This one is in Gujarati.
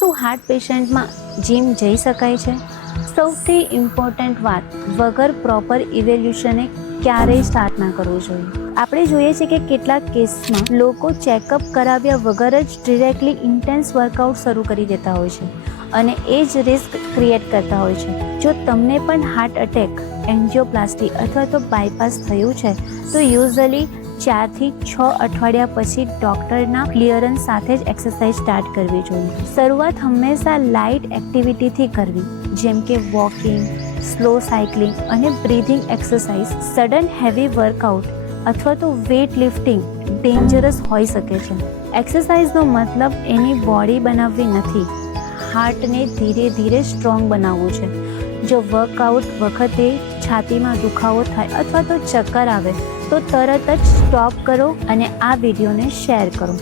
શું હાર્ટ પેશન્ટમાં જીમ જઈ શકાય છે? સૌથી ઇમ્પોર્ટન્ટ વાત, વગર પ્રોપર ઇવેલ્યુશને ક્યારેય સ્ટાર્ટ ના કરવું જોઈએ. આપણે જોઈએ છીએ કે કેટલાક કેસમાં લોકો ચેકઅપ કરાવ્યા વગર જ ડિરેક્ટલી ઇન્ટેન્સ વર્કઆઉટ શરૂ કરી દેતા હોય છે અને એ જ રિસ્ક ક્રિએટ કરતા હોય છે. જો તમને પણ હાર્ટ એટેક, એન્જિયોપ્લાસ્ટી અથવા તો બાયપાસ થયું છે તો યુઝઅલી 4 થી 6 અઠવાડિયા પછી ડૉક્ટરના ક્લિયરન્સ સાથે જ એક્સરસાઇઝ સ્ટાર્ટ કરવી જોઈએ. શરૂઆત હંમેશા લાઇટ એક્ટિવિટીથી કરવી, જેમ કે વોકિંગ, સ્લો સાયકલિંગ અને breathing exercise. Sudden heavy workout અથવા તો વેઇટ લિફ્ટિંગ ડેન્જરસ હોઈ શકે છે. એક્સરસાઇઝનો મતલબ એની બોડી બનાવવી નથી, હાર્ટને ધીરે ધીરે સ્ટ્રોંગ બનાવવું છે. જો વર્કઆઉટ વખતે છાતીમાં દુખાવો થાય અથવા તો ચક્કર આવે તો તરત જ સ્ટોપ કરો અને આ વિડીયોને શેર કરો.